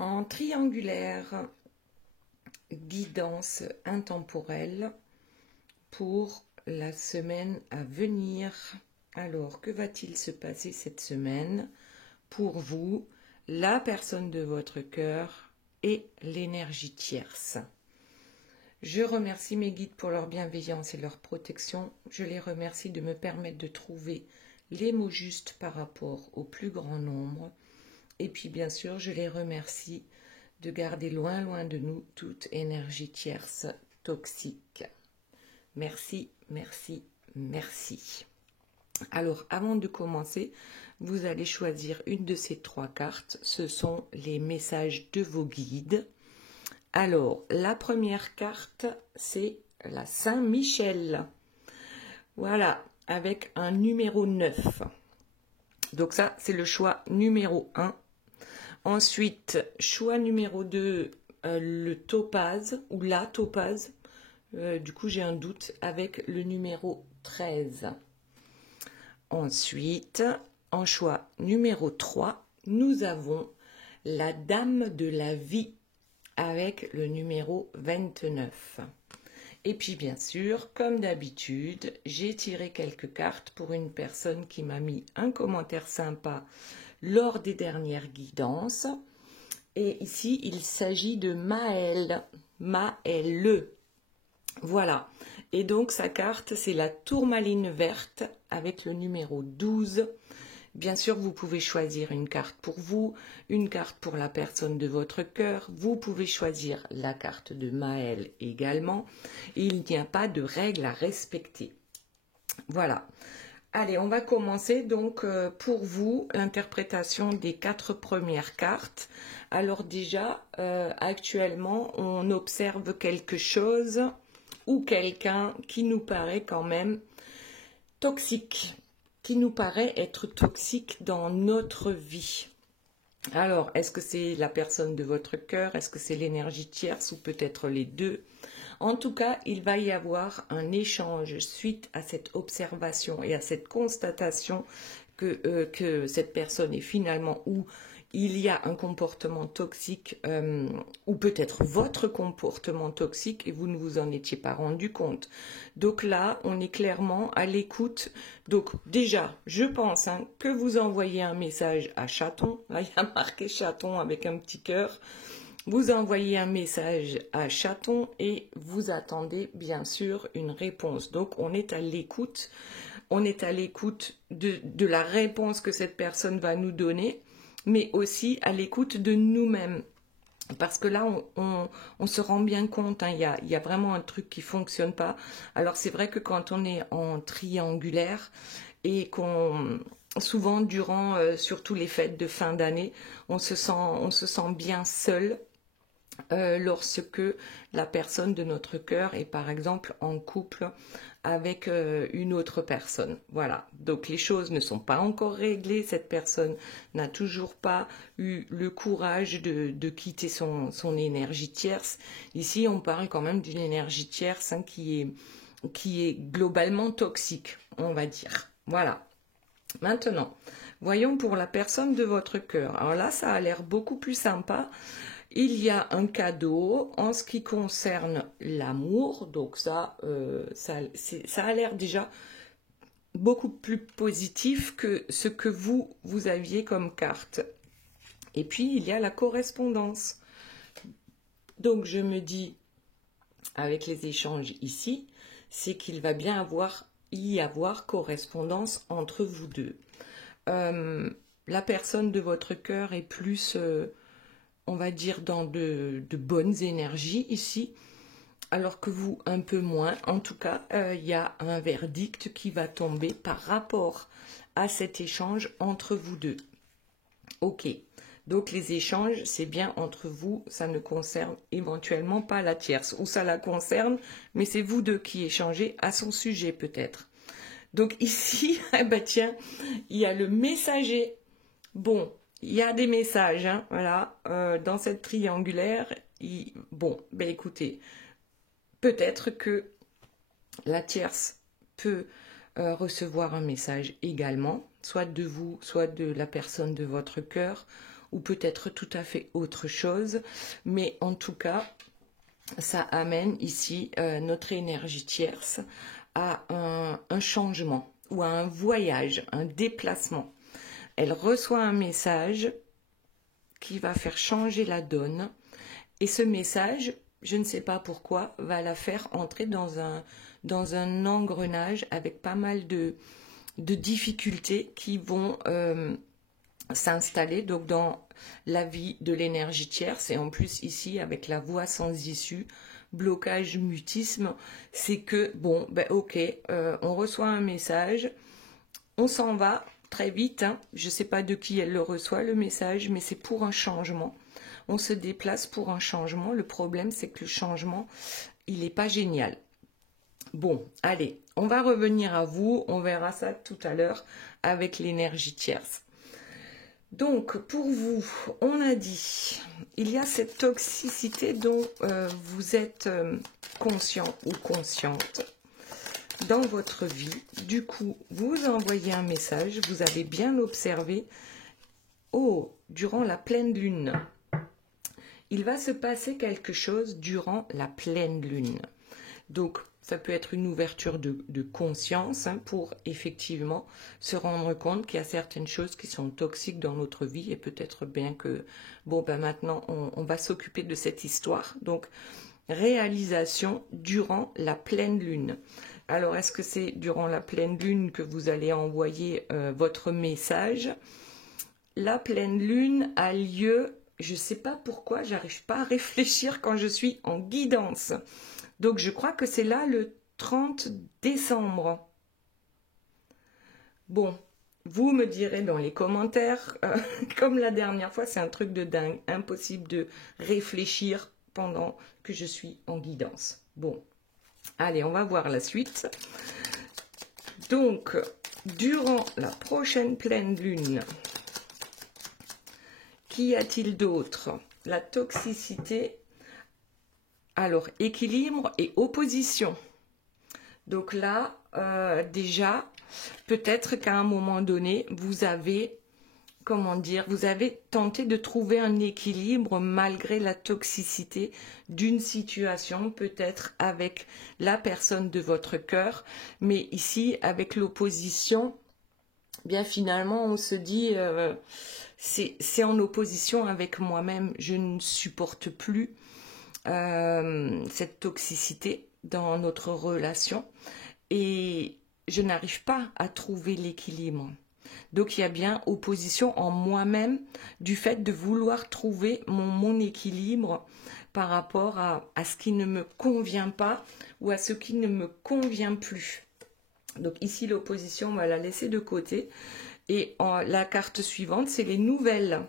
En triangulaire, guidance intemporelle pour la semaine à venir. Alors, que va-t-il se passer cette semaine pour vous, la personne de votre cœur et l'énergie tierce? Je remercie mes guides pour leur bienveillance et leur protection. Je les remercie de me permettre de trouver les mots justes par rapport au plus grand nombre. Et puis bien sûr, je les remercie de garder loin, loin de nous toute énergie tierce toxique. Merci, merci, merci. Alors, avant de commencer, vous allez choisir une de ces trois cartes. Ce sont les messages de vos guides. Alors, la première carte, c'est la Saint-Michel. Voilà, avec un numéro 9. Donc ça, c'est le choix numéro 1. Ensuite, choix numéro 2, le topaz ou la topaz. Du coup, j'ai un doute avec le numéro 13. Ensuite, en choix numéro 3, nous avons la dame de la vie avec le numéro 29. Et puis bien sûr, comme d'habitude, j'ai tiré quelques cartes pour une personne qui m'a mis un commentaire sympa lors des dernières guidances. Et ici, il s'agit de Maëlle. Maëlle. Voilà. Et donc, sa carte, c'est la tourmaline verte avec le numéro 12. Bien sûr, vous pouvez choisir une carte pour vous, une carte pour la personne de votre cœur. Vous pouvez choisir la carte de Maëlle également. Et il n'y a pas de règles à respecter. Voilà. Allez, on va commencer donc pour vous l'interprétation des 4 premières cartes. Alors déjà, actuellement, on observe quelque chose ou quelqu'un qui nous paraît quand même toxique, qui nous paraît être toxique dans notre vie. Alors, est-ce que c'est la personne de votre cœur? Est-ce que c'est l'énergie tierce ou peut-être les deux? En tout cas, il va y avoir un échange suite à cette observation et à cette constatation que cette personne est finalement où il y a un comportement toxique ou peut-être votre comportement toxique et vous ne vous en étiez pas rendu compte. Donc là, on est clairement à l'écoute. Donc déjà, je pense que vous envoyez un message à Chaton. Là, il y a marqué Chaton avec un petit cœur. Vous envoyez un message à Chaton et vous attendez bien sûr une réponse. Donc on est à l'écoute. On est à l'écoute de la réponse que cette personne va nous donner, mais aussi à l'écoute de nous-mêmes. Parce que là, on se rend bien compte, il y a vraiment un truc qui ne fonctionne pas. Alors c'est vrai que quand on est en triangulaire et qu'on... Souvent, durant surtout les fêtes de fin d'année, on se sent bien seul lorsque la personne de notre cœur est par exemple en couple avec une autre personne. Voilà, donc les choses ne sont pas encore réglées, cette personne n'a toujours pas eu le courage de quitter son énergie tierce. Ici, on parle quand même d'une énergie tierce qui est globalement toxique, on va dire. Voilà. Maintenant, voyons pour la personne de votre cœur. Alors là, ça a l'air beaucoup plus sympa. Il y a un cadeau en ce qui concerne l'amour, donc ça a l'air déjà beaucoup plus positif que ce que vous aviez comme carte. Et puis, il y a la correspondance. Donc, je me dis, avec les échanges ici, c'est qu'il va bien y avoir correspondance entre vous deux. La personne de votre cœur est plus... on va dire dans de bonnes énergies ici, alors que vous un peu moins. En tout cas, il y a un verdict qui va tomber par rapport à cet échange entre vous deux. Ok, donc les échanges, c'est bien entre vous, ça ne concerne éventuellement pas la tierce, ou ça la concerne, mais c'est vous deux qui échangez à son sujet peut-être. Donc ici, tiens, il y a le messager. Bon, il y a des messages, voilà, dans cette triangulaire. Écoutez, peut-être que la tierce peut recevoir un message également, soit de vous, soit de la personne de votre cœur, ou peut-être tout à fait autre chose. Mais en tout cas, ça amène ici notre énergie tierce à un changement ou à un voyage, un déplacement. Elle reçoit un message qui va faire changer la donne. Et ce message, je ne sais pas pourquoi, va la faire entrer dans un engrenage avec pas mal de difficultés qui vont s'installer donc dans la vie de l'énergie tierce. Et en plus ici, avec la voie sans issue, blocage, mutisme, c'est que, bon, ben ok, on reçoit un message, on s'en va très vite, hein. Je ne sais pas de qui elle le reçoit, le message, mais c'est pour un changement. On se déplace pour un changement. Le problème, c'est que le changement, il n'est pas génial. Bon, allez, on va revenir à vous. On verra ça tout à l'heure avec l'énergie tierce. Donc, pour vous, on a dit, il y a cette toxicité dont vous êtes conscient ou consciente dans votre vie. Du coup, vous envoyez un message, vous avez bien observé. Oh, durant la pleine lune, il va se passer quelque chose durant la pleine lune. Donc, ça peut être une ouverture de conscience hein, pour effectivement se rendre compte qu'il y a certaines choses qui sont toxiques dans notre vie et peut-être bien que, bon, ben maintenant, on va s'occuper de cette histoire. Donc, réalisation durant la pleine lune. Alors, est-ce que c'est durant la pleine lune que vous allez envoyer votre message? La pleine lune a lieu, je ne sais pas pourquoi, j'arrive pas à réfléchir quand je suis en guidance. Donc, je crois que c'est là le 30 décembre. Bon, vous me direz dans les commentaires, comme la dernière fois, c'est un truc de dingue, impossible de réfléchir pendant que je suis en guidance. Bon, allez, on va voir la suite. Donc, durant la prochaine pleine lune, qu'y a-t-il d'autre? La toxicité. Alors, équilibre et opposition. Donc là, déjà, peut-être qu'à un moment donné, vous avez, comment dire, vous avez tenté de trouver un équilibre malgré la toxicité d'une situation, peut-être avec la personne de votre cœur. Mais ici, avec l'opposition, bien finalement, on se dit, c'est en opposition avec moi-même. Je ne supporte plus cette toxicité dans notre relation et je n'arrive pas à trouver l'équilibre. Donc il y a bien opposition en moi-même du fait de vouloir trouver mon équilibre par rapport à ce qui ne me convient pas ou à ce qui ne me convient plus. Donc ici l'opposition, on va la laisser de côté et la carte suivante c'est les nouvelles.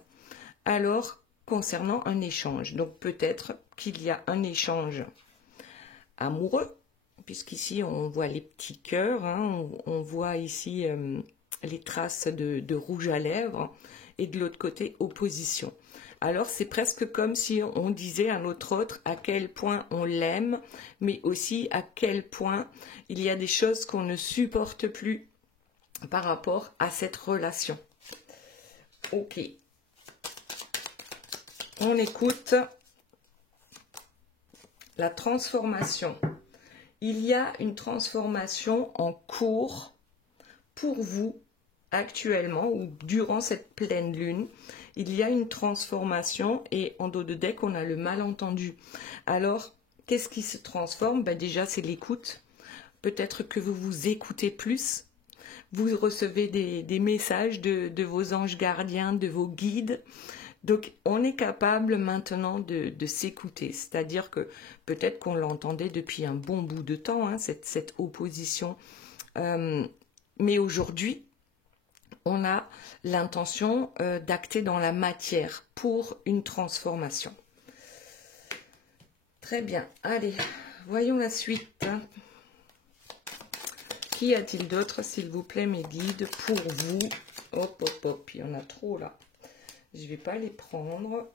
Alors concernant un échange, donc peut-être qu'il y a un échange amoureux, puisqu'ici on voit les petits cœurs, hein, on voit ici les traces de rouge à lèvres, et de l'autre côté, opposition. Alors c'est presque comme si on disait à notre autre à quel point on l'aime, mais aussi à quel point il y a des choses qu'on ne supporte plus par rapport à cette relation. Ok. On écoute la transformation. Il y a une transformation en cours pour vous actuellement ou durant cette pleine lune. Il y a une transformation et en dos de deck, on a le malentendu. Alors, qu'est-ce qui se transforme? Ben déjà, c'est l'écoute. Peut-être que vous vous écoutez plus. Vous recevez des messages de vos anges gardiens, de vos guides. Donc, on est capable maintenant de s'écouter. C'est-à-dire que peut-être qu'on l'entendait depuis un bon bout de temps, hein, cette opposition. Mais aujourd'hui, on a l'intention d'acter dans la matière pour une transformation. Très bien. Allez, voyons la suite. Qu'y a-t-il d'autre, s'il vous plaît, mes guides, pour vous? Hop, hop, hop, il y en a trop là. Je ne vais pas les prendre.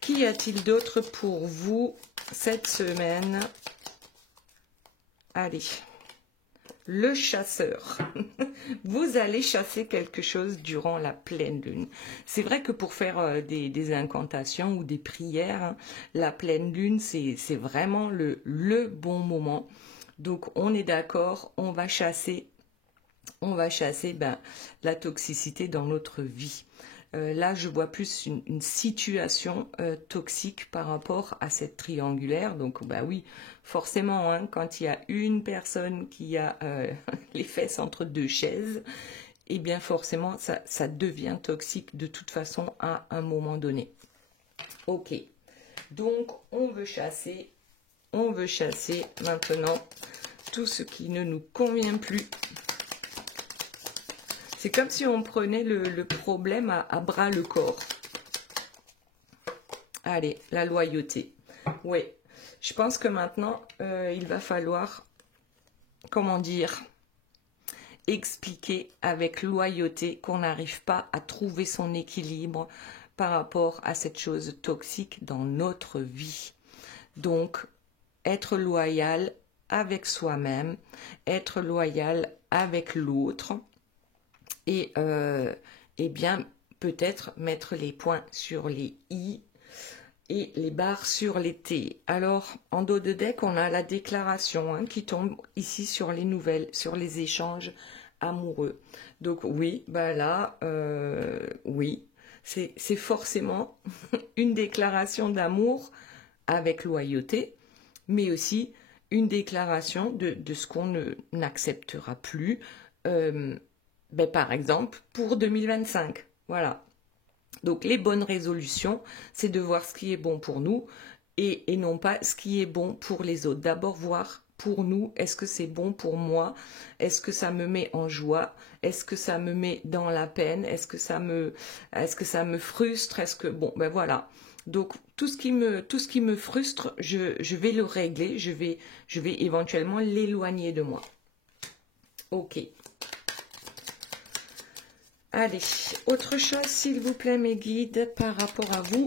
Qu'y a-t-il d'autre pour vous cette semaine? Allez. le chasseur. Vous allez chasser quelque chose durant la pleine lune. C'est vrai que pour faire des incantations ou des prières, hein, la pleine lune, c'est vraiment le bon moment. Donc on est d'accord, on va chasser la toxicité dans notre vie. Là, je vois plus une situation toxique par rapport à cette triangulaire. Donc, bah oui, forcément, hein, quand il y a une personne qui a les fesses entre deux chaises, eh bien forcément, ça devient toxique de toute façon à un moment donné. Ok, donc on veut chasser maintenant tout ce qui ne nous convient plus. C'est comme si on prenait le problème à bras le corps. Allez, la loyauté. Oui, je pense que maintenant, il va falloir, comment dire, expliquer avec loyauté qu'on n'arrive pas à trouver son équilibre par rapport à cette chose toxique dans notre vie. Donc, être loyal avec soi-même, être loyal avec l'autre, et bien peut-être mettre les points sur les i et les barres sur les t. Alors en dos de deck on a la déclaration hein, qui tombe ici sur les nouvelles, sur les échanges amoureux. Donc oui, bah là oui, c'est forcément une déclaration d'amour avec loyauté, mais aussi une déclaration de ce qu'on n'acceptera plus. Par exemple, pour 2025. Voilà. Donc, les bonnes résolutions, c'est de voir ce qui est bon pour nous et non pas ce qui est bon pour les autres. D'abord, voir pour nous, est-ce que c'est bon pour moi? Est-ce que ça me met en joie? Est-ce que ça me met dans la peine? Est-ce que ça me frustre? Est-ce que, bon, ben voilà. Donc, tout ce qui me frustre, je vais le régler, je vais éventuellement l'éloigner de moi. Ok. Allez, autre chose, s'il vous plaît, mes guides, par rapport à vous,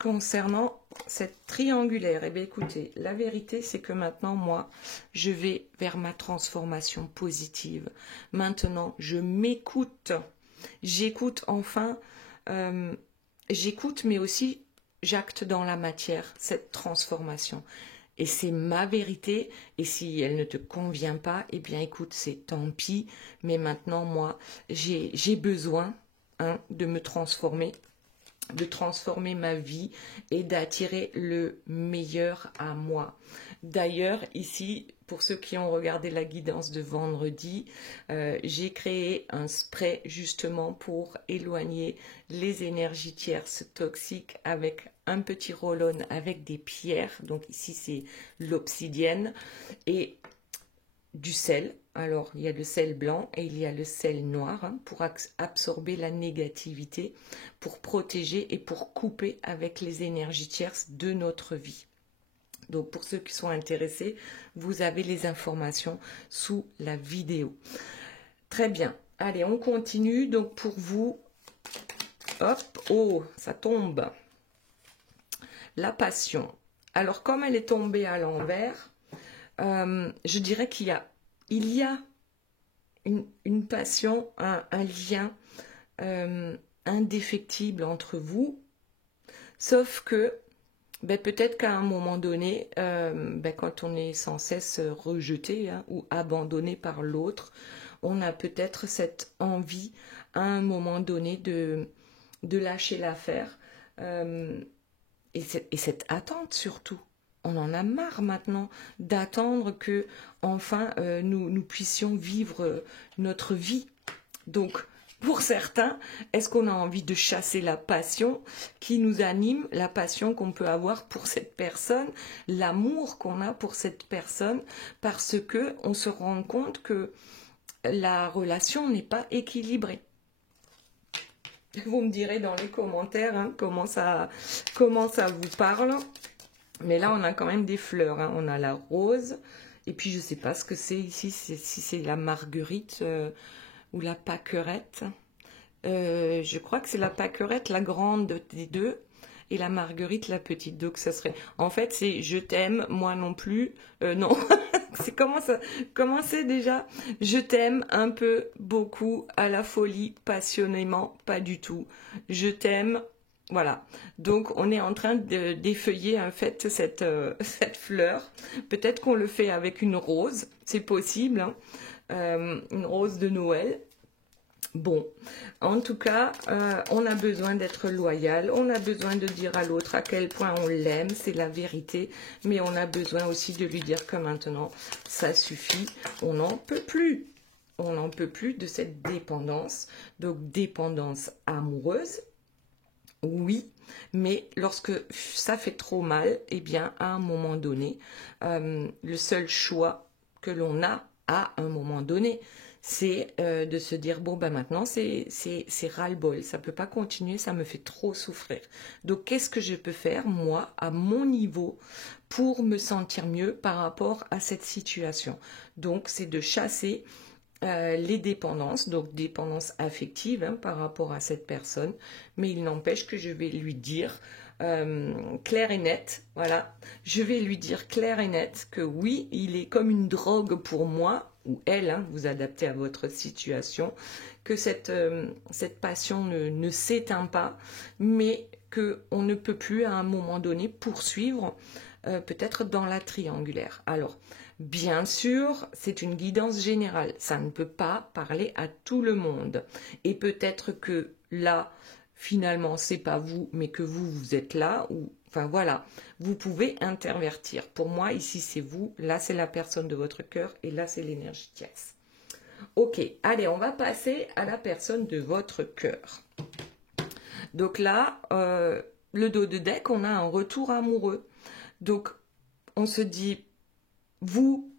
concernant cette triangulaire. Eh bien, écoutez, la vérité, c'est que maintenant, moi, je vais vers ma transformation positive. Maintenant, je m'écoute. J'écoute enfin, j'écoute, mais aussi, j'acte dans la matière cette transformation. Et c'est ma vérité, et si elle ne te convient pas, eh bien écoute, c'est tant pis, mais maintenant moi, j'ai besoin de me transformer, de transformer ma vie et d'attirer le meilleur à moi. D'ailleurs, ici, pour ceux qui ont regardé la guidance de vendredi, j'ai créé un spray justement pour éloigner les énergies tierces toxiques avec un petit roll-on avec des pierres. Donc ici, c'est l'obsidienne et du sel. Alors, il y a le sel blanc et il y a le sel noir pour absorber la négativité, pour protéger et pour couper avec les énergies tierces de notre vie. Donc, pour ceux qui sont intéressés, vous avez les informations sous la vidéo. Très bien. Allez, on continue. Donc, pour vous, hop, oh, ça tombe. La passion. Alors, comme elle est tombée à l'envers, je dirais qu'il y a une passion, un lien indéfectible entre vous, sauf que peut-être qu'à un moment donné, quand on est sans cesse rejeté ou abandonné par l'autre, on a peut-être cette envie à un moment donné de lâcher l'affaire et cette attente surtout. On en a marre maintenant d'attendre que enfin nous puissions vivre notre vie. Donc, pour certains, est-ce qu'on a envie de chasser la passion qui nous anime, la passion qu'on peut avoir pour cette personne, l'amour qu'on a pour cette personne, parce que on se rend compte que la relation n'est pas équilibrée. Vous me direz dans les commentaires comment ça vous parle. Mais là, on a quand même des fleurs. On a la rose. Et puis, je ne sais pas ce que c'est ici. Si c'est la marguerite ou la pâquerette. Je crois que c'est la pâquerette, la grande des deux. Et la marguerite, la petite. Donc, ça serait... En fait, c'est je t'aime, moi non plus. Non, c'est comment c'est déjà? Je t'aime un peu, beaucoup, à la folie, passionnément, pas du tout. Je t'aime, voilà. Donc on est en train d'effeuiller en fait cette fleur. Peut-être qu'on le fait avec une rose, c'est possible, hein. Une rose de Noël. Bon, en tout cas, on a besoin d'être loyal, on a besoin de dire à l'autre à quel point on l'aime, c'est la vérité, mais on a besoin aussi de lui dire que maintenant, ça suffit, on n'en peut plus. On n'en peut plus de cette dépendance, donc dépendance amoureuse, oui, mais lorsque ça fait trop mal, eh bien, à un moment donné, le seul choix que l'on a à un moment donné, c'est de se dire, bon, ben maintenant, c'est ras-le-bol, ça ne peut pas continuer, ça me fait trop souffrir. Donc, qu'est-ce que je peux faire, moi, à mon niveau, pour me sentir mieux par rapport à cette situation? Donc, c'est de chasser les dépendances, donc dépendance affective hein, par rapport à cette personne, mais il n'empêche que je vais lui dire clair et net, voilà, je vais lui dire clair et net que oui, il est comme une drogue pour moi, ou elle, hein, vous adaptez à votre situation, que cette passion ne s'éteint pas, mais qu'on ne peut plus à un moment donné poursuivre peut-être dans la triangulaire. Alors, bien sûr, c'est une guidance générale, ça ne peut pas parler à tout le monde. Et peut-être que là, finalement, c'est pas vous, mais que vous êtes là, ou enfin voilà, vous pouvez intervertir. Pour moi, ici, c'est vous, là, c'est la personne de votre cœur, et là, c'est l'énergie tierce. Ok, allez, on va passer à la personne de votre cœur. Donc là, le dos de deck, on a un retour amoureux. Donc, on se dit, vous,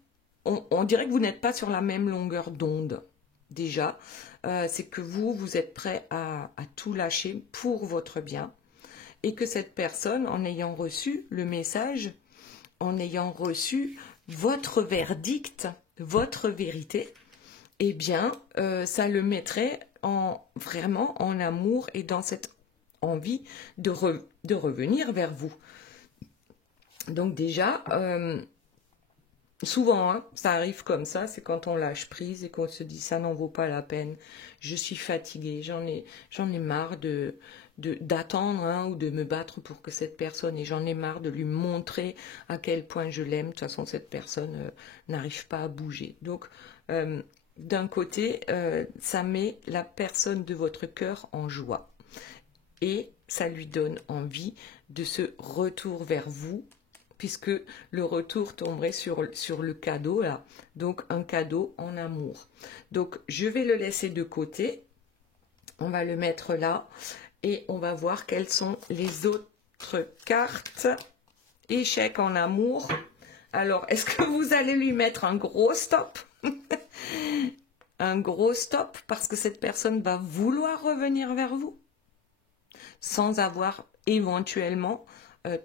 on dirait que vous n'êtes pas sur la même longueur d'onde. Déjà, c'est que vous êtes prêt à tout lâcher pour votre bien. Et que cette personne, en ayant reçu le message, en ayant reçu votre verdict, votre vérité, eh bien, ça le mettrait vraiment en amour et dans cette envie de revenir vers vous. Donc déjà, souvent, hein, ça arrive comme ça, c'est quand on lâche prise et qu'on se dit ça n'en vaut pas la peine, je suis fatiguée, j'en ai marre d'attendre hein, ou de me battre pour que cette personne, et j'en ai marre de lui montrer à quel point je l'aime, de toute façon cette personne n'arrive pas à bouger. Donc, d'un côté, ça met la personne de votre cœur en joie et ça lui donne envie de ce retour vers vous, puisque le retour tomberait sur le cadeau là, donc un cadeau en amour. Donc je vais le laisser de côté, on va le mettre là et on va voir quelles sont les autres cartes. Échec en amour. Alors, est-ce que vous allez lui mettre un gros stop? Un gros stop parce que cette personne va vouloir revenir vers vous sans avoir éventuellement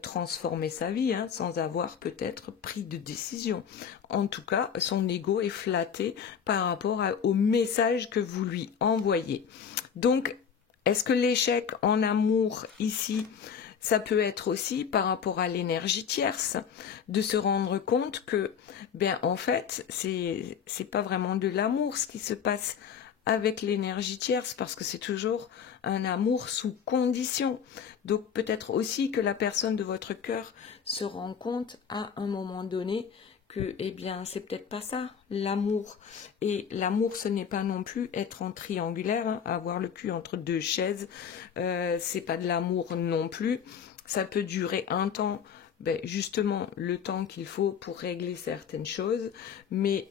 transformé sa vie, hein, sans avoir peut-être pris de décision. En tout cas, son ego est flatté par rapport au message que vous lui envoyez. Donc, est-ce que l'échec en amour ici, ça peut être aussi par rapport à l'énergie tierce, de se rendre compte que, ben en fait, c'est pas vraiment de l'amour ce qui se passe avec l'énergie tierce, parce que c'est toujours un amour sous condition. Donc peut-être aussi que la personne de votre cœur se rend compte à un moment donné que, eh bien, c'est peut-être pas ça, l'amour. Et l'amour, ce n'est pas non plus être en triangulaire, hein, avoir le cul entre deux chaises, c'est pas de l'amour non plus. Ça peut durer un temps, ben, justement, le temps qu'il faut pour régler certaines choses, mais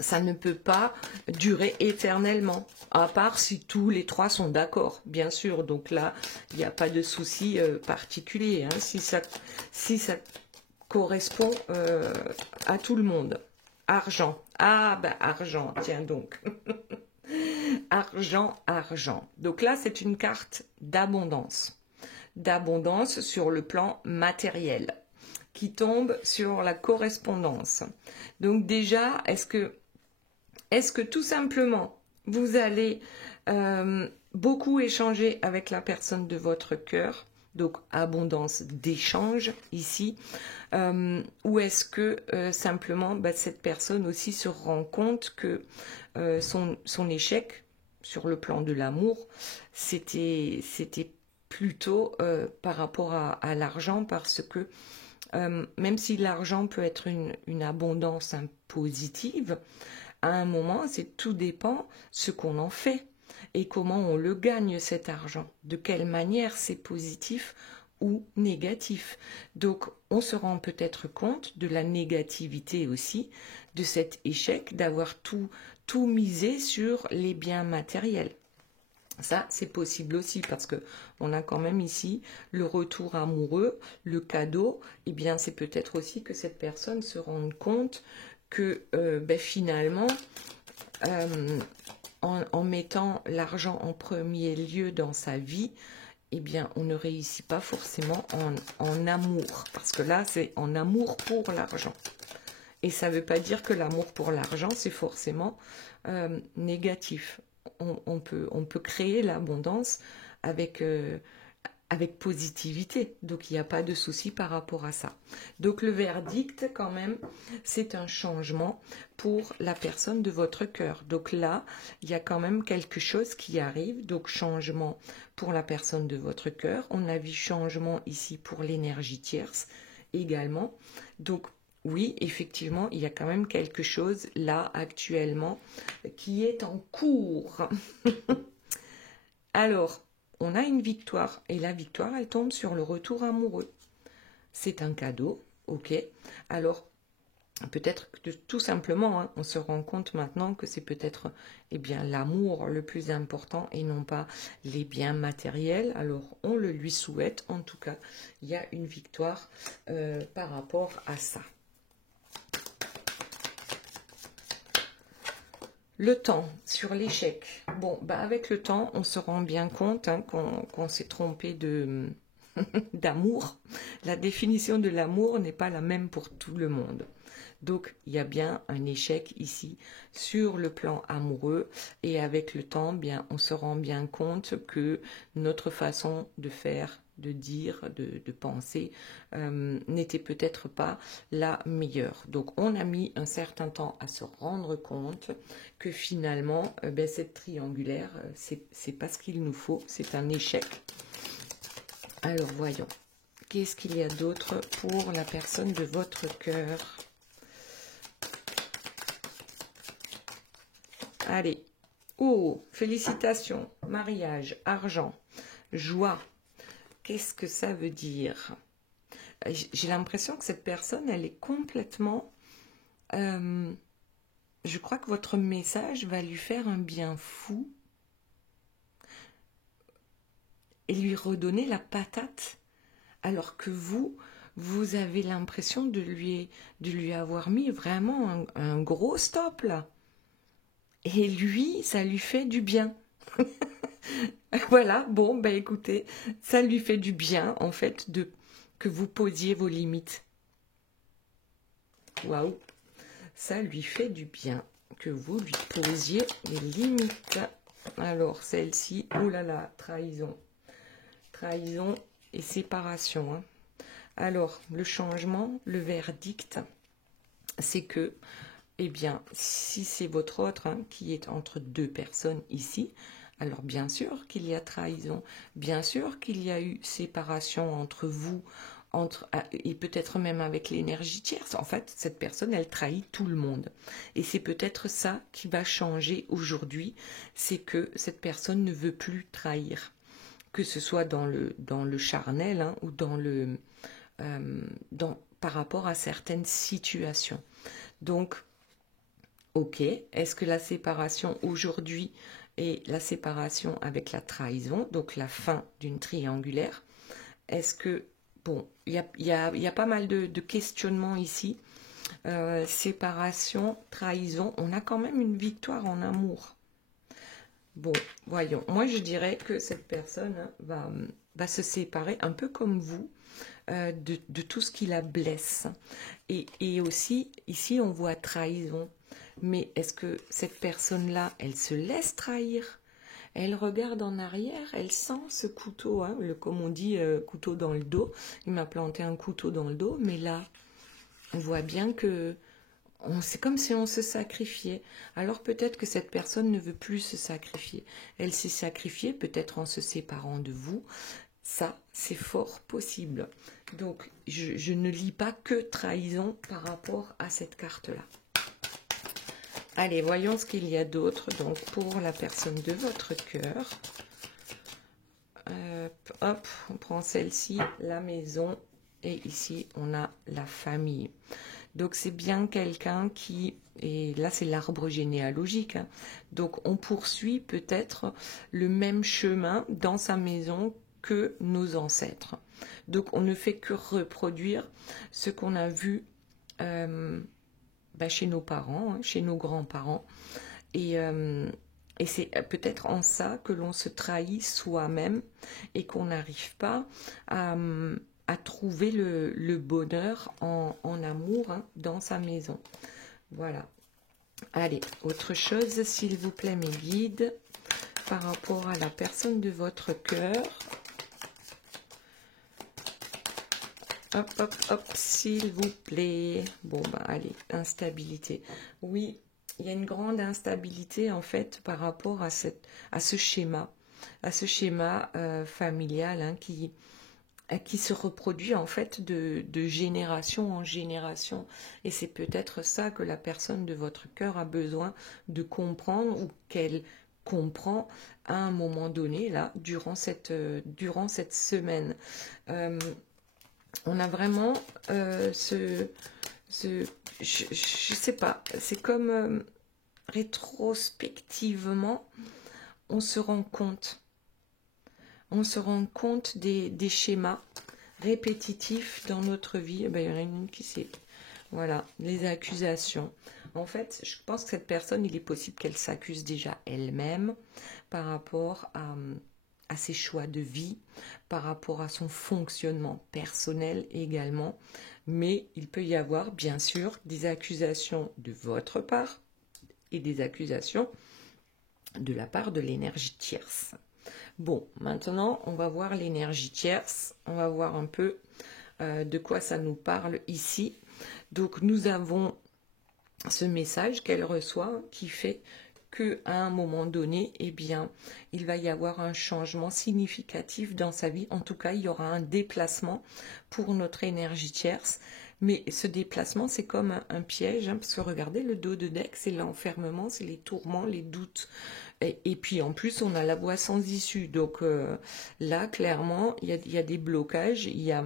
ça ne peut pas durer éternellement, à part si tous les trois sont d'accord, bien sûr. Donc là, il n'y a pas de souci particulier, hein, si ça correspond à tout le monde. Argent. Ah, ben argent, tiens donc. Argent, argent. Donc là, c'est une carte d'abondance. D'abondance sur le plan matériel, qui tombe sur la correspondance. Donc déjà, est-ce que tout simplement, vous allez beaucoup échanger avec la personne de votre cœur, donc abondance d'échanges ici, ou est-ce que simplement cette personne aussi se rend compte que son échec sur le plan de l'amour, c'était plutôt par rapport à l'argent, parce que même si l'argent peut être une abondance positive, à un moment, tout dépend ce qu'on en fait et comment on le gagne cet argent, de quelle manière c'est positif ou négatif. Donc on se rend peut-être compte de la négativité aussi de cet échec, d'avoir tout misé sur les biens matériels. Ça, c'est possible aussi, parce que on a quand même ici le retour amoureux, le cadeau. Eh bien, c'est peut-être aussi que cette personne se rende compte que finalement, en mettant l'argent en premier lieu dans sa vie, eh bien, on ne réussit pas forcément en amour, parce que là, c'est en amour pour l'argent. Et ça ne veut pas dire que l'amour pour l'argent, c'est forcément négatif. On peut créer l'abondance avec positivité. Donc, il n'y a pas de souci par rapport à ça. Donc, le verdict, quand même, c'est un changement pour la personne de votre cœur. Donc là, il y a quand même quelque chose qui arrive. Donc, changement pour la personne de votre cœur. On a vu changement ici pour l'énergie tierce également. Donc, oui, effectivement, il y a quand même quelque chose là, actuellement, qui est en cours. Alors, on a une victoire, et la victoire, elle tombe sur le retour amoureux. C'est un cadeau, ok. Alors, peut-être que tout simplement, on se rend compte maintenant que c'est peut-être l'amour le plus important et non pas les biens matériels. Alors, on le lui souhaite. En tout cas, il y a une victoire par rapport à ça. Le temps, sur l'échec. Bon, avec le temps, on se rend bien compte qu'on s'est trompé d'amour. La définition de l'amour n'est pas la même pour tout le monde. Donc, il y a bien un échec ici sur le plan amoureux. Et avec le temps, on se rend bien compte que notre façon de faire, de dire, de penser, n'était peut-être pas la meilleure. Donc, on a mis un certain temps à se rendre compte que finalement, cette triangulaire, c'est pas ce qu'il nous faut. C'est un échec. Alors, voyons. Qu'est-ce qu'il y a d'autre pour la personne de votre cœur ? Allez. Oh, félicitations. Mariage, argent, joie. Qu'est-ce que ça veut dire? J'ai l'impression que cette personne, elle est complètement... je crois que votre message va lui faire un bien fou. Et lui redonner la patate. Alors que vous avez l'impression de lui avoir mis vraiment un gros stop là. Et lui, ça lui fait du bien. Voilà, bon, écoutez, ça lui fait du bien, en fait, que vous posiez vos limites. Waouh, ça lui fait du bien que vous lui posiez les limites. Alors, celle-ci, oh là là, trahison. Trahison et séparation. Alors, le changement, le verdict, c'est que, si c'est votre autre qui est entre deux personnes ici, alors bien sûr qu'il y a trahison, bien sûr qu'il y a eu séparation entre vous, et peut-être même avec l'énergie tierce. En fait, cette personne, elle trahit tout le monde. Et c'est peut-être ça qui va changer aujourd'hui, c'est que cette personne ne veut plus trahir, que ce soit dans le charnel ou par rapport à certaines situations. Donc, ok, est-ce que la séparation aujourd'hui est la séparation avec la trahison, donc la fin d'une triangulaire? Est-ce que, bon, il y a pas mal de questionnements ici. Séparation, trahison, on a quand même une victoire en amour. Bon, voyons. Moi, je dirais que cette personne va se séparer un peu comme vous de tout ce qui la blesse. Et aussi, ici, on voit trahison. Mais est-ce que cette personne-là, elle se laisse trahir? Elle regarde en arrière, elle sent ce couteau, hein, comme on dit, couteau dans le dos. Il m'a planté un couteau dans le dos, mais là, on voit bien que c'est comme si on se sacrifiait. Alors peut-être que cette personne ne veut plus se sacrifier. Elle s'est sacrifiée peut-être en se séparant de vous. Ça, c'est fort possible. Donc, je ne lis pas que trahison par rapport à cette carte-là. Allez, voyons ce qu'il y a d'autre. Donc, pour la personne de votre cœur. Hop, on prend celle-ci, la maison. Et ici, on a la famille. Donc, c'est bien quelqu'un qui... Et là, c'est l'arbre généalogique. Hein. Donc, on poursuit peut-être le même chemin dans sa maison que nos ancêtres. Donc, on ne fait que reproduire ce qu'on a vu chez nos parents, hein, chez nos grands-parents. Et c'est peut-être en ça que l'on se trahit soi-même et qu'on n'arrive pas à trouver le bonheur en amour, hein, dans sa maison. Voilà. Allez, autre chose, s'il vous plaît, mes guides, par rapport à la personne de votre cœur. Hop, hop, hop, s'il vous plaît. Bon, bah, allez, instabilité. Oui, il y a une grande instabilité, en fait, par rapport à ce schéma familial, hein, qui se reproduit, en fait, de génération en génération. Et c'est peut-être ça que la personne de votre cœur a besoin de comprendre, ou qu'elle comprend à un moment donné, là, durant cette semaine. On a vraiment je sais pas, c'est comme rétrospectivement, on se rend compte des schémas répétitifs dans notre vie. Eh ben, il y en a une qui s'est... Voilà, les accusations. En fait, je pense que cette personne, il est possible qu'elle s'accuse déjà elle-même par rapport à ses choix de vie, par rapport à son fonctionnement personnel également. Mais il peut y avoir, bien sûr, des accusations de votre part et des accusations de la part de l'énergie tierce. Bon, maintenant, on va voir l'énergie tierce. On va voir un peu de quoi ça nous parle ici. Donc, nous avons ce message qu'elle reçoit qui fait qu'à un moment donné, eh bien, il va y avoir un changement significatif dans sa vie. En tout cas, il y aura un déplacement pour notre énergie tierce. Mais ce déplacement, c'est comme un piège, hein, parce que regardez, le dos de deck, c'est l'enfermement, c'est les tourments, les doutes. Et puis, en plus, on a la voie sans issue. Donc là, clairement, il y a des blocages, il y a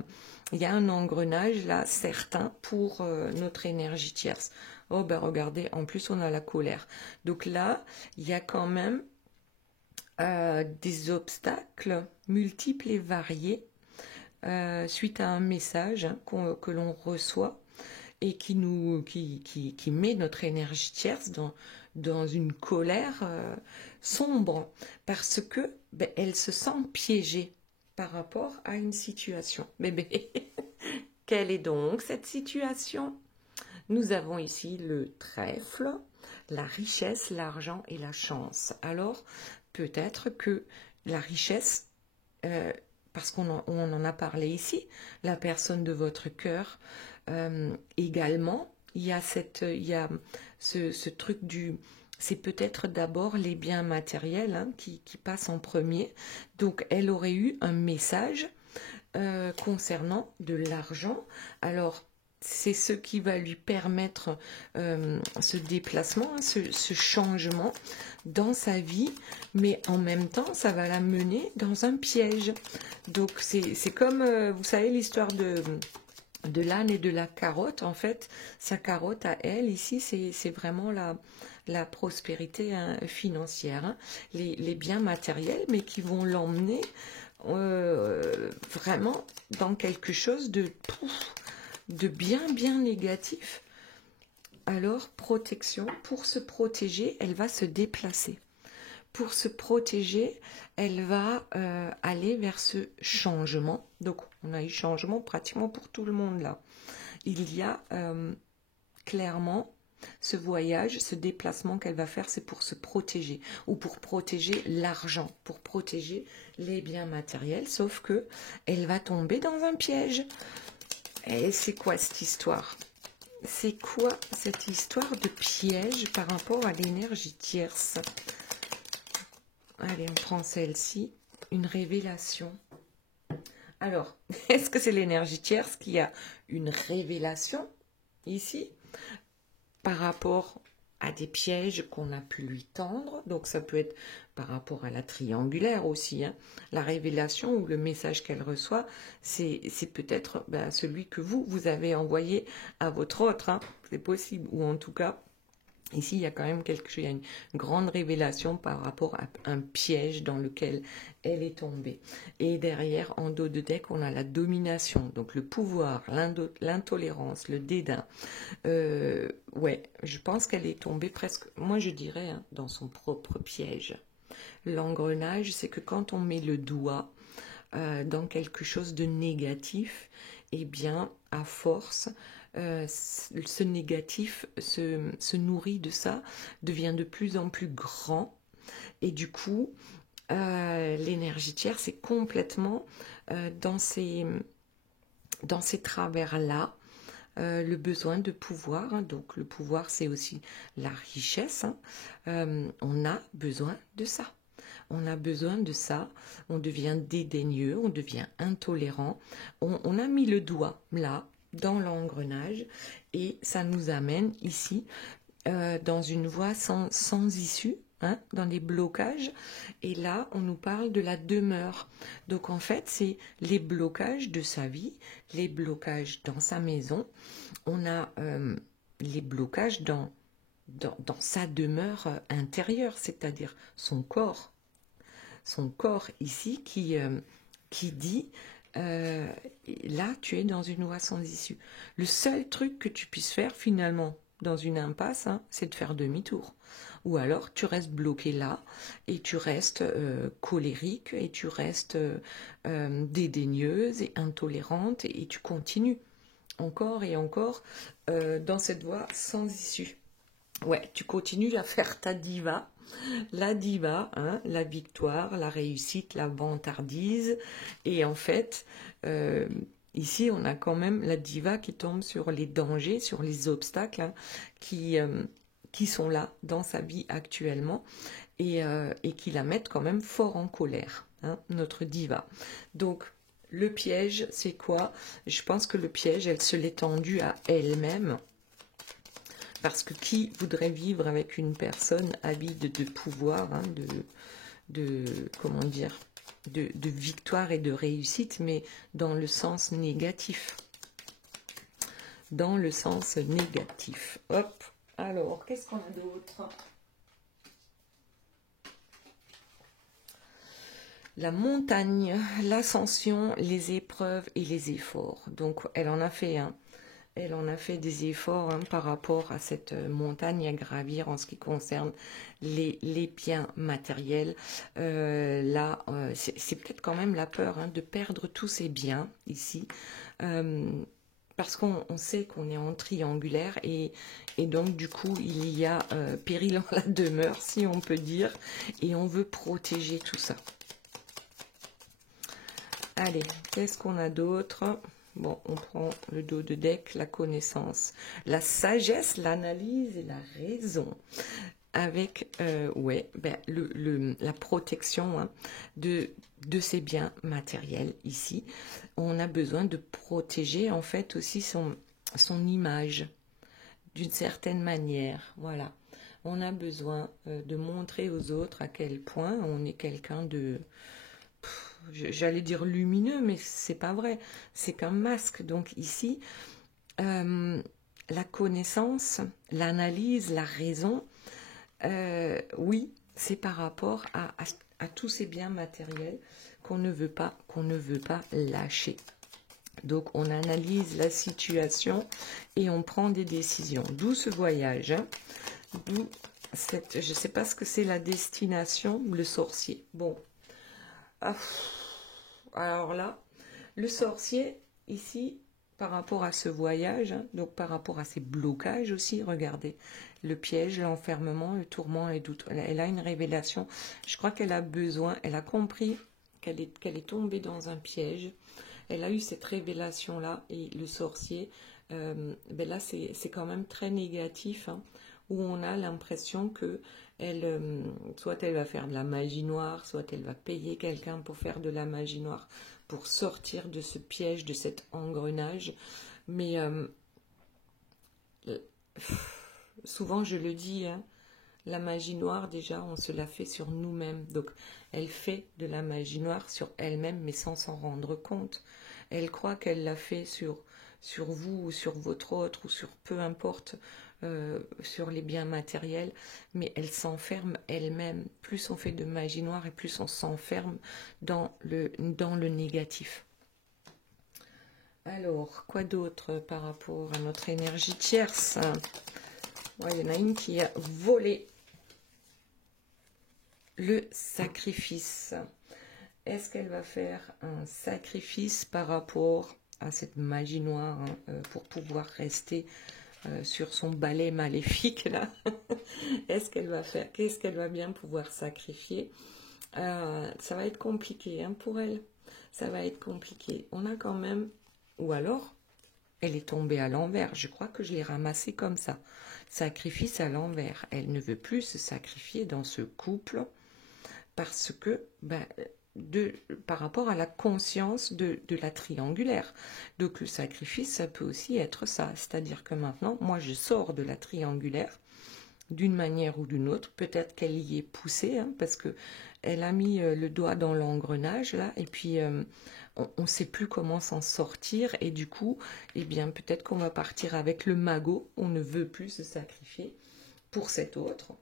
un engrenage, là, certain, pour notre énergie tierce. Oh, ben regardez, en plus, on a la colère. Donc là, il y a quand même des obstacles multiples et variés suite à un message, hein, que l'on reçoit et qui met notre énergie tierce dans une colère sombre parce que elle se sent piégée par rapport à une situation. Mais quelle est donc cette situation ? Nous avons ici le trèfle, la richesse, l'argent et la chance. Alors, peut-être que la richesse, parce qu'on en a parlé ici, la personne de votre cœur, également, il y a ce truc c'est peut-être d'abord les biens matériels, hein, qui passent en premier. Donc, elle aurait eu un message concernant de l'argent. Alors, c'est ce qui va lui permettre ce déplacement, hein, ce changement dans sa vie, mais en même temps, ça va la mener dans un piège. Donc, c'est comme, vous savez, l'histoire de l'âne et de la carotte. En fait, sa carotte à elle, ici, c'est vraiment la prospérité, hein, financière, hein, les biens matériels, mais qui vont l'emmener vraiment dans quelque chose de bien négatif. Alors, protection, pour se protéger, elle va se déplacer. Pour se protéger, elle va aller vers ce changement. Donc, on a eu changement pratiquement pour tout le monde là. Il y a clairement Ce voyage, ce déplacement qu'elle va faire, c'est pour se protéger ou pour protéger l'argent, pour protéger les biens matériels, sauf que elle va tomber dans un piège. Et c'est quoi cette histoire? C'est quoi cette histoire de piège par rapport à l'énergie tierce? Allez, on prend celle-ci, une révélation. Alors, est-ce que c'est l'énergie tierce qui a une révélation ici par rapport à des pièges qu'on a pu lui tendre? Donc ça peut être par rapport à la triangulaire aussi, hein. La révélation ou le message qu'elle reçoit, c'est peut-être celui que vous avez envoyé à votre autre, hein. C'est possible, ou en tout cas, ici, il y a quand même quelque chose, il y a une grande révélation par rapport à un piège dans lequel elle est tombée. Et derrière, en dos de deck, on a la domination, donc le pouvoir, l'intolérance, le dédain. Ouais, je pense qu'elle est tombée presque, moi je dirais, hein, dans son propre piège. L'engrenage, c'est que quand on met le doigt dans quelque chose de négatif, eh bien, à force, ce négatif se nourrit de ça, devient de plus en plus grand, et du coup, l'énergie tiers, c'est complètement dans ces travers-là, le besoin de pouvoir, hein. Donc le pouvoir, c'est aussi la richesse, hein. On a besoin de ça. On a besoin de ça, on devient dédaigneux, on devient intolérant. On a mis le doigt là, dans l'engrenage, et ça nous amène ici dans une voie sans issue, hein, dans les blocages. Et là, on nous parle de la demeure. Donc en fait, c'est les blocages de sa vie, les blocages dans sa maison. On a les blocages dans sa demeure intérieure, c'est-à-dire son corps. Son corps ici qui dit là tu es dans une voie sans issue. Le seul truc que tu puisses faire finalement dans une impasse, hein, c'est de faire demi-tour. Ou alors tu restes bloqué là et tu restes colérique et tu restes dédaigneuse et intolérante et tu continues encore et encore dans cette voie sans issue. Ouais, tu continues à faire ta diva, la diva, hein, la victoire, la réussite, la vantardise. Et en fait, ici, on a quand même la diva qui tombe sur les dangers, sur les obstacles, hein, qui sont là dans sa vie actuellement et qui la mettent quand même fort en colère, hein, notre diva. Donc, le piège, c'est quoi? Je pense que le piège, elle se l'est tendu à elle-même. Parce que qui voudrait vivre avec une personne avide de pouvoir, hein, comment dire, de victoire et de réussite, mais dans le sens négatif. Dans le sens négatif. Hop. Alors, qu'est-ce qu'on a d'autre? La montagne, l'ascension, les épreuves et les efforts. Donc, elle en a fait un. Elle en a fait des efforts, hein, par rapport à cette montagne à gravir en ce qui concerne les biens matériels. Là, c'est peut-être quand même la peur, hein, de perdre tous ces biens ici. Parce qu'on sait qu'on est en triangulaire et donc du coup il y a péril en la demeure, si on peut dire, et on veut protéger tout ça. Allez, qu'est-ce qu'on a d'autre? Bon, on prend le dos de deck, la connaissance, la sagesse, l'analyse et la raison. Avec, ouais, la protection, hein, de ces biens matériels ici. On a besoin de protéger en fait aussi son image d'une certaine manière. Voilà. On a besoin de montrer aux autres à quel point on est quelqu'un de... J'allais dire lumineux, mais c'est pas vrai. C'est qu'un masque. Donc ici, la connaissance, l'analyse, la raison, oui, c'est par rapport à tous ces biens matériels qu'on ne veut pas lâcher. Donc on analyse la situation et on prend des décisions. D'où ce voyage, hein. D'où cette, je ne sais pas ce que c'est la destination, le sorcier. Bon. Ah, alors là, le sorcier, ici, par rapport à ce voyage, hein, donc par rapport à ces blocages aussi, regardez, le piège, l'enfermement, le tourment, les doutes. Elle a une révélation. Je crois qu'elle a besoin, elle a compris qu'elle est tombée dans un piège. Elle a eu cette révélation-là, et le sorcier, ben là c'est quand même très négatif, hein, où on a l'impression que soit elle va faire de la magie noire, soit elle va payer quelqu'un pour faire de la magie noire, pour sortir de ce piège, de cet engrenage. Mais souvent je le dis, hein, la magie noire, déjà, on se la fait sur nous-mêmes. Donc, elle fait de la magie noire sur elle-même, mais sans s'en rendre compte. Elle croit qu'elle l'a fait sur vous, ou sur votre autre, ou sur peu importe, sur les biens matériels, mais elle s'enferme elle-même. Plus on fait de magie noire, et plus on s'enferme dans le négatif. Alors, quoi d'autre par rapport à notre énergie tierce? Il y en a une qui a volé. Le sacrifice. Est-ce qu'elle va faire un sacrifice par rapport à cette magie noire, hein, pour pouvoir rester sur son balai maléfique là? Est-ce qu'elle va faire? Qu'est-ce qu'elle va bien pouvoir sacrifier? Ça va être compliqué, hein, pour elle. Ça va être compliqué. On a quand même... Ou alors, elle est tombée à l'envers. Je crois que je l'ai ramassée comme ça. Sacrifice à l'envers. Elle ne veut plus se sacrifier dans ce couple parce que, par rapport à la conscience de la triangulaire. Donc le sacrifice, ça peut aussi être ça. C'est-à-dire que maintenant, moi, je sors de la triangulaire d'une manière ou d'une autre. Peut-être qu'elle y est poussée, hein, parce que elle a mis le doigt dans l'engrenage, là, et puis on ne sait plus comment s'en sortir, et du coup, eh bien, peut-être qu'on va partir avec le magot. On ne veut plus se sacrifier pour cet autre.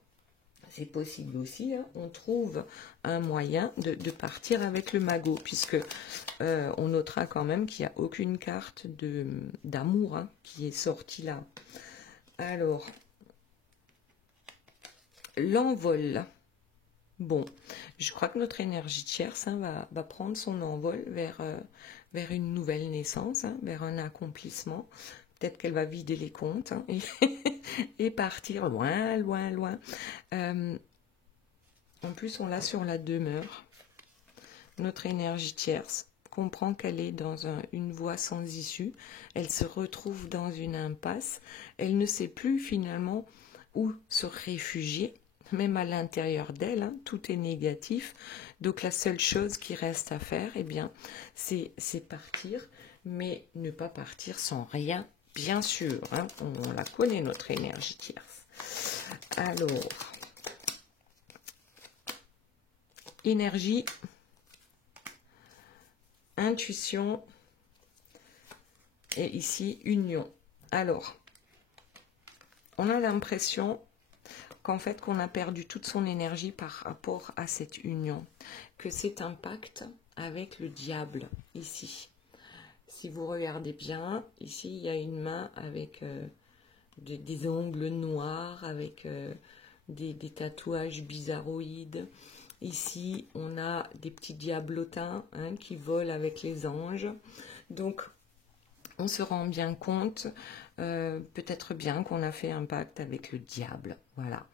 C'est possible aussi, hein. On trouve un moyen de partir avec le magot, puisque on notera quand même qu'il n'y a aucune carte d'amour, hein, qui est sortie là. Alors, l'envol. Bon, je crois que notre énergie tierce, hein, va prendre son envol vers une nouvelle naissance, hein, vers un accomplissement. Peut-être qu'elle va vider les comptes, hein, et partir loin, loin, loin. En plus, on l'a sur la demeure. Notre énergie tierce comprend qu'elle est dans une voie sans issue. Elle se retrouve dans une impasse. Elle ne sait plus finalement où se réfugier. Même à l'intérieur d'elle, hein, tout est négatif. Donc la seule chose qui reste à faire, eh bien, c'est partir, mais ne pas partir sans rien, bien sûr, hein. On la connaît, notre énergie tierce. Alors, énergie, intuition, et ici, union. Alors, on a l'impression qu'en fait, qu'on a perdu toute son énergie par rapport à cette union, que c'est un pacte avec le diable, ici. Si vous regardez bien, ici, il y a une main avec des ongles noirs, avec des tatouages bizarroïdes. Ici, on a des petits diablotins, hein, qui volent avec les anges. Donc, on se rend bien compte, peut-être bien qu'on a fait un pacte avec le diable. Voilà,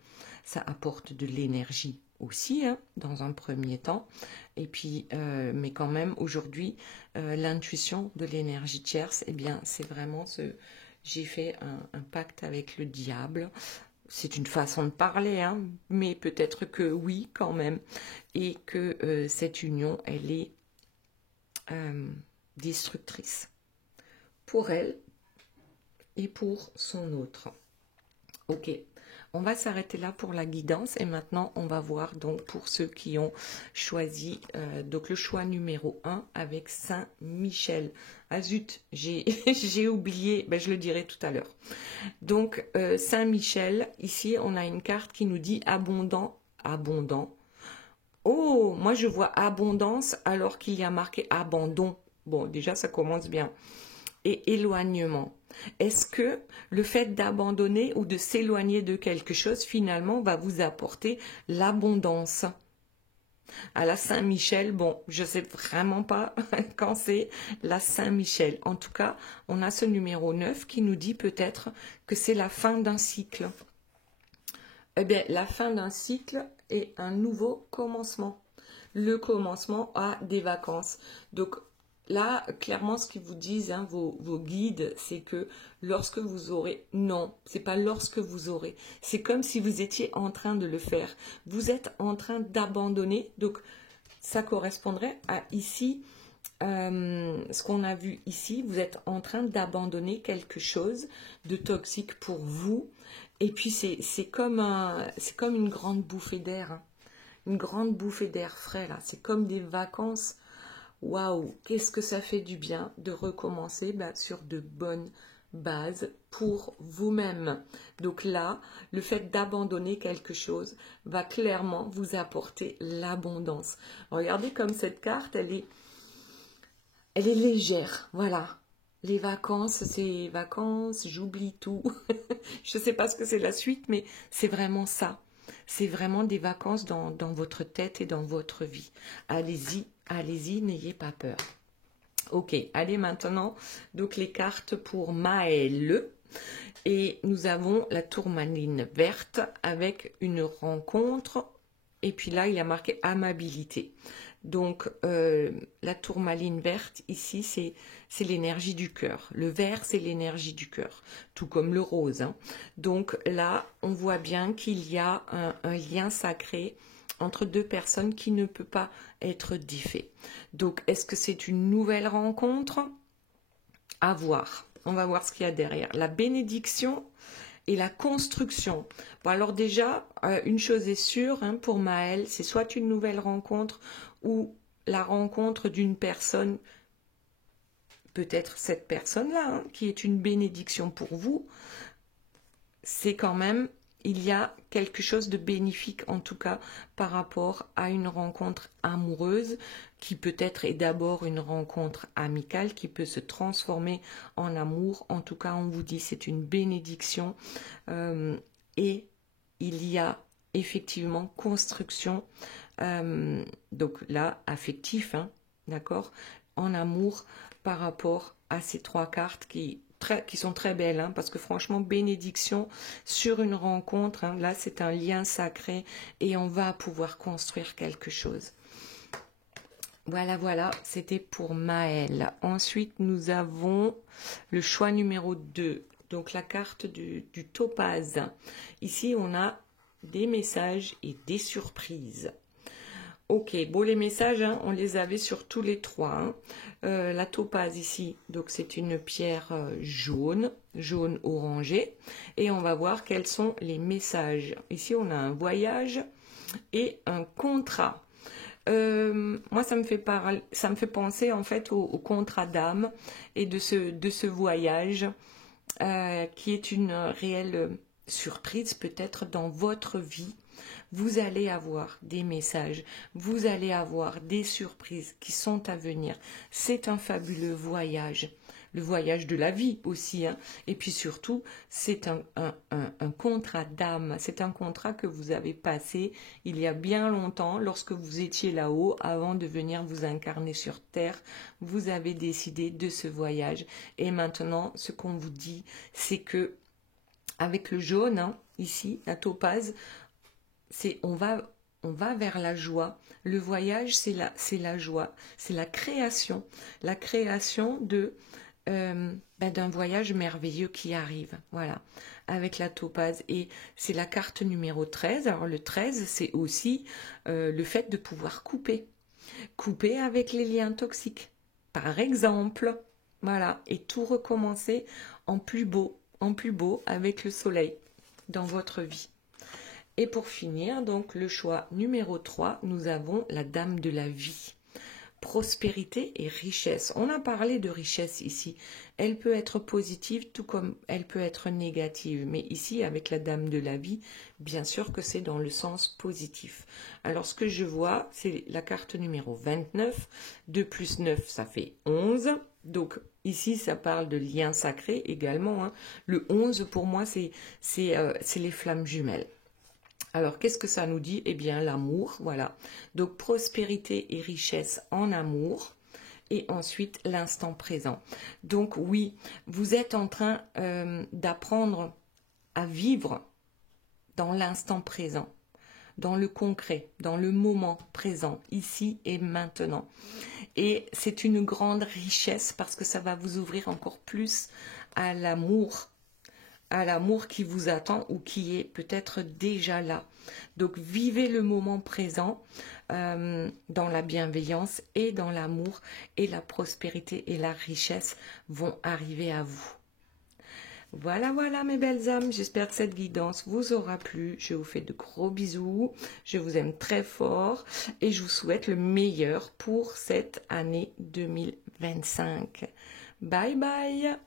ça apporte de l'énergie aussi, hein, dans un premier temps. Et puis, mais quand même, aujourd'hui, l'intuition de l'énergie tierce, eh bien, c'est vraiment j'ai fait un pacte avec le diable. C'est une façon de parler, hein, mais peut-être que oui, quand même. Et que cette union, elle est destructrice. Pour elle et pour son autre. Ok, on va s'arrêter là pour la guidance et maintenant on va voir donc pour ceux qui ont choisi donc le choix numéro 1 avec Saint-Michel. Ah zut, j'ai oublié, je le dirai tout à l'heure. Donc Saint-Michel, ici on a une carte qui nous dit abondant, abondant. Oh, moi je vois abondance alors qu'il y a marqué abandon. Bon, déjà ça commence bien. Et éloignement. Est-ce que le fait d'abandonner ou de s'éloigner de quelque chose, finalement, va vous apporter l'abondance? À la Saint-Michel, bon, je sais vraiment pas quand c'est la Saint-Michel. En tout cas, on a ce numéro 9 qui nous dit peut-être que c'est la fin d'un cycle. Eh bien, la fin d'un cycle est un nouveau commencement. Le commencement à des vacances. Donc là, clairement, ce qu'ils vous disent, hein, vos guides, c'est que lorsque vous aurez... Non, c'est pas lorsque vous aurez. C'est comme si vous étiez en train de le faire. Vous êtes en train d'abandonner. Donc, ça correspondrait à ici, ce qu'on a vu ici. Vous êtes en train d'abandonner quelque chose de toxique pour vous. Et puis, c'est comme une grande bouffée d'air. Hein. Une grande bouffée d'air frais, là. C'est comme des vacances. Waouh, qu'est-ce que ça fait du bien de recommencer sur de bonnes bases pour vous-même. Donc là, le fait d'abandonner quelque chose va clairement vous apporter l'abondance. Regardez comme cette carte, elle est légère. Voilà. Les vacances, c'est vacances, j'oublie tout. Je ne sais pas ce que c'est la suite, mais c'est vraiment ça. C'est vraiment des vacances dans votre tête et dans votre vie. Allez-y, allez-y, n'ayez pas peur. Ok, allez maintenant, donc les cartes pour Maëlle. Et nous avons la tourmaline verte avec une rencontre. Et puis là, il a marqué amabilité. Donc, la tourmaline verte, ici, c'est l'énergie du cœur. Le vert, c'est l'énergie du cœur, tout comme le rose. Hein. Donc là, on voit bien qu'il y a un lien sacré entre deux personnes qui ne peut pas être défait. Donc, est-ce que c'est une nouvelle rencontre? À voir. On va voir ce qu'il y a derrière. La bénédiction et la construction. Bon, alors déjà, une chose est sûre, hein, pour Maëlle, c'est soit une nouvelle rencontre ou la rencontre d'une personne, peut-être cette personne-là, hein, qui est une bénédiction pour vous. C'est quand même, il y a quelque chose de bénéfique, en tout cas, par rapport à une rencontre amoureuse, qui peut-être est d'abord une rencontre amicale, qui peut se transformer en amour. En tout cas, on vous dit, c'est une bénédiction. Et il y a effectivement construction, donc là, affectif, hein, d'accord, en amour par rapport à ces trois cartes qui sont très belles, hein, parce que franchement, bénédiction sur une rencontre, hein, là c'est un lien sacré et on va pouvoir construire quelque chose. Voilà, voilà, c'était pour Maëlle. Ensuite, nous avons le choix numéro 2, donc la carte du topaz. Ici, on a des messages et des surprises. Ok, bon, les messages, hein, on les avait sur tous les trois. Hein. La topaze ici, donc c'est une pierre jaune orangé. Et on va voir quels sont les messages. Ici, on a un voyage et un contrat. Moi, ça me fait penser en fait au contrat d'âme et de ce voyage qui est une réelle surprise peut-être dans votre vie. Vous allez avoir des messages, vous allez avoir des surprises qui sont à venir. C'est un fabuleux voyage, le voyage de la vie aussi. Hein. Et puis surtout, c'est un contrat d'âme, c'est un contrat que vous avez passé il y a bien longtemps, lorsque vous étiez là-haut, avant de venir vous incarner sur Terre. Vous avez décidé de ce voyage. Et maintenant, ce qu'on vous dit, c'est que avec le jaune, hein, ici, la topaze, on va vers la joie. Le voyage, c'est la joie, c'est la création d'un voyage merveilleux qui arrive, voilà, avec la topaze. Et c'est la carte numéro 13. Alors le 13, c'est aussi le fait de pouvoir couper avec les liens toxiques, par exemple, voilà, et tout recommencer en plus beau avec le soleil dans votre vie. Et pour finir, donc le choix numéro 3, nous avons la dame de la vie. Prospérité et richesse. On a parlé de richesse ici. Elle peut être positive tout comme elle peut être négative. Mais ici, avec la dame de la vie, bien sûr que c'est dans le sens positif. Alors, ce que je vois, c'est la carte numéro 29. 2 plus 9, ça fait 11. Donc, ici, ça parle de lien sacré également. Hein. Le 11, pour moi, c'est les flammes jumelles. Alors, qu'est-ce que ça nous dit? Eh bien, l'amour, voilà. Donc, prospérité et richesse en amour. Et ensuite, l'instant présent. Donc, oui, vous êtes en train d'apprendre à vivre dans l'instant présent, dans le concret, dans le moment présent, ici et maintenant. Et c'est une grande richesse parce que ça va vous ouvrir encore plus à l'amour qui vous attend ou qui est peut-être déjà là. Donc vivez le moment présent dans la bienveillance et dans l'amour, et la prospérité et la richesse vont arriver à vous. Voilà, voilà mes belles âmes, j'espère que cette guidance vous aura plu. Je vous fais de gros bisous, je vous aime très fort et je vous souhaite le meilleur pour cette année 2025. Bye bye!